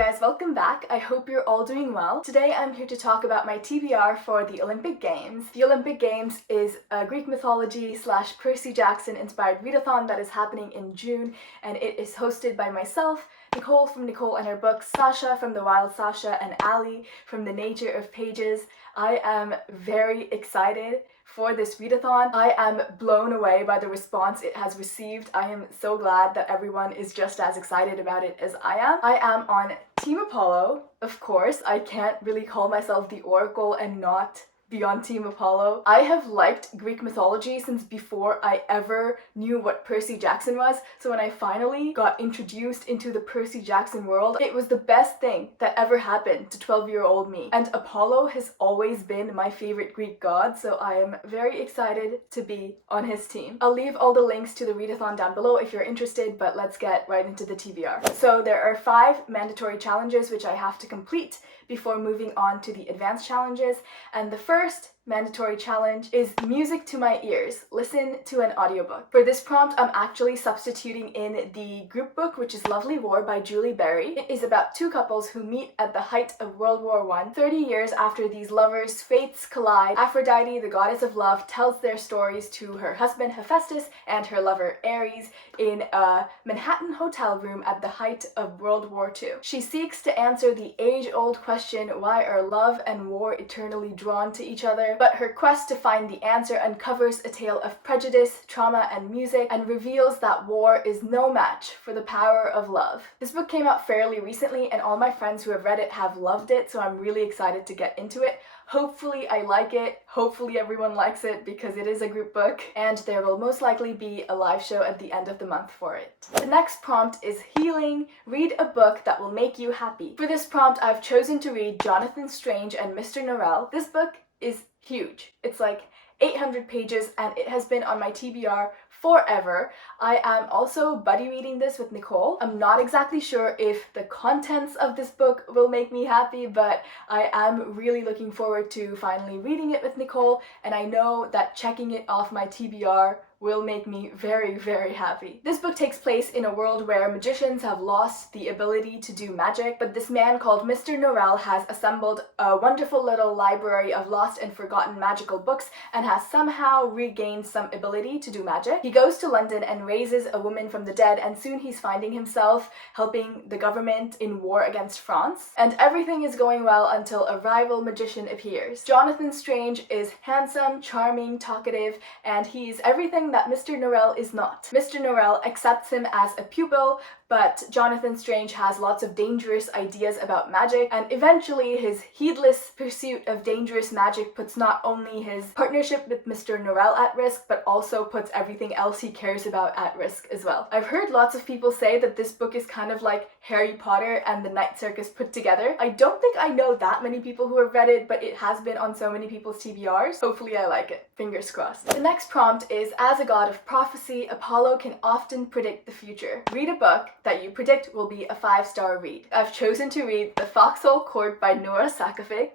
guys, welcome back. I hope you're all doing well. Today I'm here to talk about my TBR for the Olympic Games. The Olympic Games is a Greek mythology / Percy Jackson inspired readathon that is happening in June, and it is hosted by myself, Nicole from Nicole and her books, Sasha from The Wild Sasha, and Ali from The Nature of Pages. I am very excited for this readathon. I am blown away by the response it has received. I am so glad that everyone is just as excited about it as I am. I am on Team Apollo, of course. I can't really call myself the Oracle and not be on Team Apollo. I have liked Greek mythology since before I ever knew what Percy Jackson was, so when I finally got introduced into the Percy Jackson world, it was the best thing that ever happened to 12-year-old me. And Apollo has always been my favorite Greek god, so I am very excited to be on his team. I'll leave all the links to the readathon down below if you're interested, but let's get right into the TBR. So there are 5 mandatory challenges which I have to complete before moving on to the advanced challenges, and the first mandatory challenge is music to my ears. Listen to an audiobook. For this prompt, I'm actually substituting in the group book, which is Lovely War by Julie Berry. It is about 2 couples who meet at the height of World War I. 30 years after these lovers' fates collide, Aphrodite, the goddess of love, tells their stories to her husband Hephaestus and her lover Ares in a Manhattan hotel room at the height of World War II. She seeks to answer the age-old question, why are love and war eternally drawn to each other? But her quest to find the answer uncovers a tale of prejudice, trauma, and music, and reveals that war is no match for the power of love. This book came out fairly recently, and all my friends who have read it have loved it, so I'm really excited to get into it. Hopefully I like it, hopefully everyone likes it, because it is a group book, and there will most likely be a live show at the end of the month for it. The next prompt is healing. Read a book that will make you happy. For this prompt, I've chosen to read Jonathan Strange and Mr. Norrell. This book is huge. It's like 800 pages and it has been on my TBR forever. I am also buddy reading this with Nicole. I'm not exactly sure if the contents of this book will make me happy, but I am really looking forward to finally reading it with Nicole, and I know that checking it off my TBR will make me very, very happy. This book takes place in a world where magicians have lost the ability to do magic, but this man called Mr. Norrell has assembled a wonderful little library of lost and forgotten magical books and has somehow regained some ability to do magic. He goes to London and raises a woman from the dead, and soon he's finding himself helping the government in war against France. And everything is going well until a rival magician appears. Jonathan Strange is handsome, charming, talkative, and he's everything that Mr. Norrell is not. Mr. Norrell accepts him as a pupil, but Jonathan Strange has lots of dangerous ideas about magic, and eventually his heedless pursuit of dangerous magic puts not only his partnership with Mr. Norrell at risk, but also puts everything else he cares about at risk as well. I've heard lots of people say that this book is kind of like Harry Potter and the Night Circus put together. I don't think I know that many people who have read it, but it has been on so many people's TBRs. Hopefully I like it. Fingers crossed. The next prompt is, as a god of prophecy, Apollo can often predict the future. Read a book that you predict will be a 5-star read. I've chosen to read The Foxhole Court by Nora Sakafic.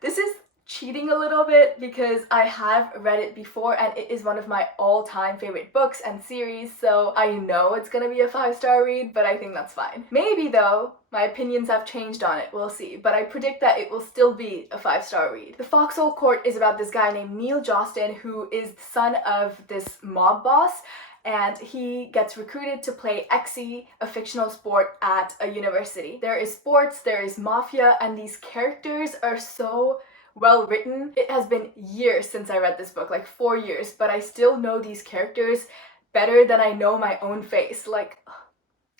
This is cheating a little bit because I have read it before and it is one of my all-time favorite books and series, so I know it's gonna be a 5-star read, but I think that's fine. Maybe though, my opinions have changed on it, we'll see, but I predict that it will still be a 5-star read. The Foxhole Court is about this guy named Neil Jostin, who is the son of this mob boss, and he gets recruited to play Exi, a fictional sport at a university. There is sports, there is mafia, and these characters are so well written. It has been years since I read this book, like 4 years, but I still know these characters better than I know my own face. Like,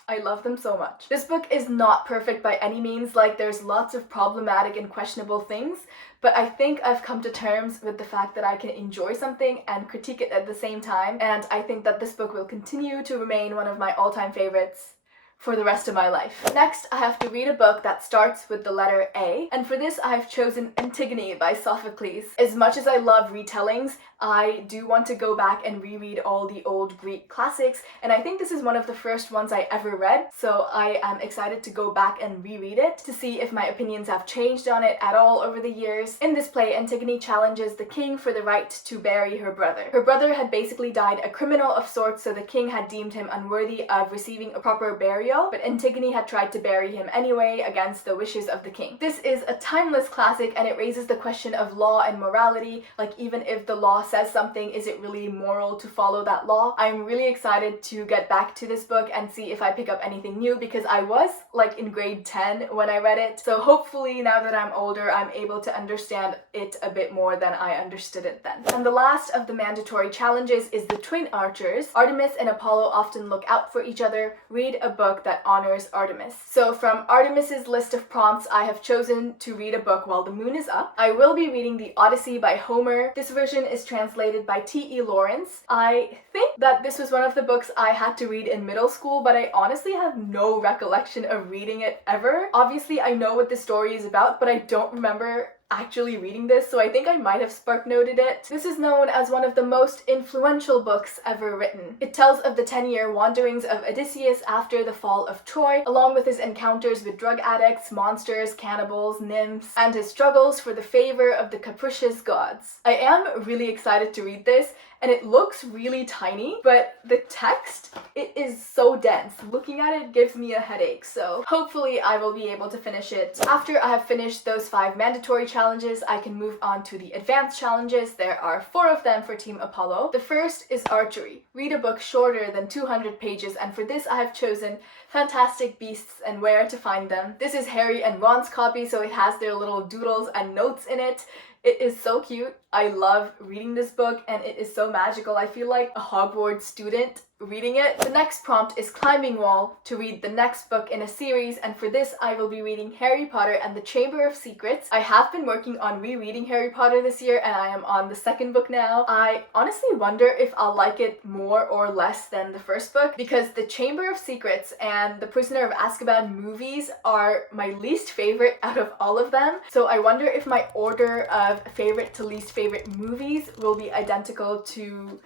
I love them so much. This book is not perfect by any means, like there's lots of problematic and questionable things, but I think I've come to terms with the fact that I can enjoy something and critique it at the same time, and I think that this book will continue to remain one of my all-time favorites for the rest of my life. Next, I have to read a book that starts with the letter A, and for this I've chosen Antigone by Sophocles. As much as I love retellings, I do want to go back and reread all the old Greek classics, and I think this is one of the first ones I ever read, so I am excited to go back and reread it to see if my opinions have changed on it at all over the years. In this play, Antigone challenges the king for the right to bury her brother. Her brother had basically died a criminal of sorts, so the king had deemed him unworthy of receiving a proper burial, but Antigone had tried to bury him anyway against the wishes of the king. This is a timeless classic, and it raises the question of law and morality. Like, even if the law says something, is it really moral to follow that law? I'm really excited to get back to this book and see if I pick up anything new, because I was like in grade 10 when I read it, so hopefully now that I'm older I'm able to understand it a bit more than I understood it then. And the last of the mandatory challenges is the twin archers. Artemis and Apollo often look out for each other. Read a book that honors Artemis. So from Artemis's list of prompts, I have chosen to read a book while the moon is up. I will be reading the Odyssey by Homer. This version is translated by T.E. Lawrence. I think that this was one of the books I had to read in middle school, but I honestly have no recollection of reading it ever. Obviously, I know what the story is about, but I don't remember actually reading this, so I think I might have spark noted it. This is known as one of the most influential books ever written. It tells of the 10-year wanderings of Odysseus after the fall of Troy, along with his encounters with drug addicts, monsters, cannibals, nymphs, and his struggles for the favor of the capricious gods. I am really excited to read this, and it looks really tiny, but the text, it is so dense. Looking at it gives me a headache, so hopefully I will be able to finish it. After I have finished those 5 mandatory challenges, I can move on to the advanced challenges. There are 4 of them for Team Apollo. The first is Archery. Read a book shorter than 200 pages, and for this I have chosen Fantastic Beasts and Where to Find Them. This is Harry and Ron's copy, so it has their little doodles and notes in it. It is so cute. I love reading this book, and it is so magical. I feel like a Hogwarts student reading it. The next prompt is Climbing Wall to read the next book in a series, and for this I will be reading Harry Potter and the Chamber of Secrets. I have been working on rereading Harry Potter this year, and I am on the 2nd book now. I honestly wonder if I'll like it more or less than the 1st book, because the Chamber of Secrets and the Prisoner of Azkaban movies are my least favorite out of all of them, so I wonder if my order of favorite to least favorite movies will be identical to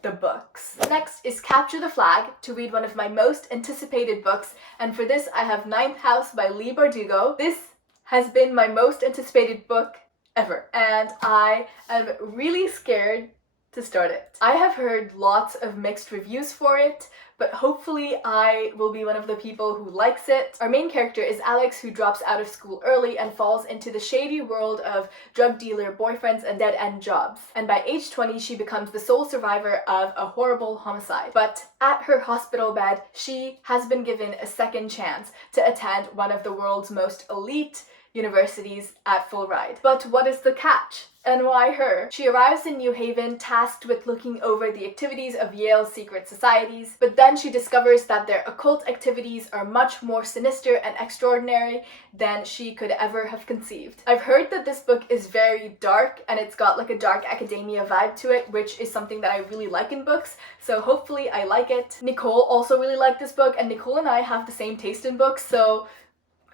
the books. Next is Capture the Flag to read one of my most anticipated books, and for this I have Ninth House by Leigh Bardugo. This has been my most anticipated book ever, and I am really scared to start it. I have heard lots of mixed reviews for it, but hopefully I will be one of the people who likes it. Our main character is Alex, who drops out of school early and falls into the shady world of drug dealer boyfriends and dead-end jobs. And by age 20, she becomes the sole survivor of a horrible homicide. But at her hospital bed, she has been given a second chance to attend one of the world's most elite universities at full ride. But what is the catch? And why her? She arrives in New Haven tasked with looking over the activities of Yale's secret societies, but then she discovers that their occult activities are much more sinister and extraordinary than she could ever have conceived. I've heard that this book is very dark, and it's got like a dark academia vibe to it, which is something that I really like in books, so hopefully I like it. Nicole also really liked this book, and Nicole and I have the same taste in books, so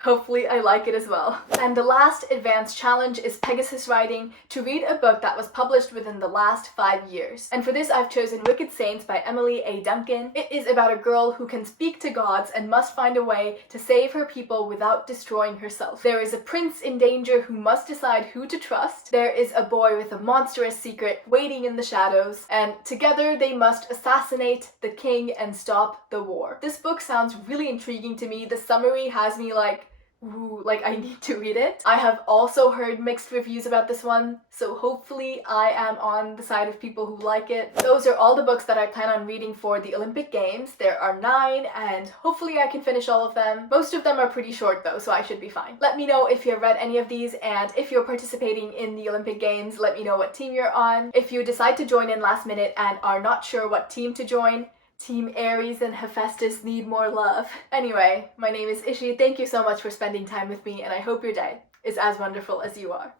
hopefully I like it as well. And the last advanced challenge is Pegasus Riding to read a book that was published within the last 5 years. And for this I've chosen Wicked Saints by Emily A. Duncan. It is about a girl who can speak to gods and must find a way to save her people without destroying herself. There is a prince in danger who must decide who to trust. There is a boy with a monstrous secret waiting in the shadows, and together they must assassinate the king and stop the war. This book sounds really intriguing to me. The summary has me like, ooh, like I need to read it. I have also heard mixed reviews about this one, so hopefully I am on the side of people who like it. Those are all the books that I plan on reading for the Olympic Games. There are 9, and hopefully I can finish all of them. Most of them are pretty short though, so I should be fine. Let me know if you've read any of these, and if you're participating in the Olympic Games, let me know what team you're on. If you decide to join in last minute and are not sure what team to join, Team Aries and Hephaestus need more love. Anyway, my name is Ishi. Thank you so much for spending time with me, and I hope your day is as wonderful as you are.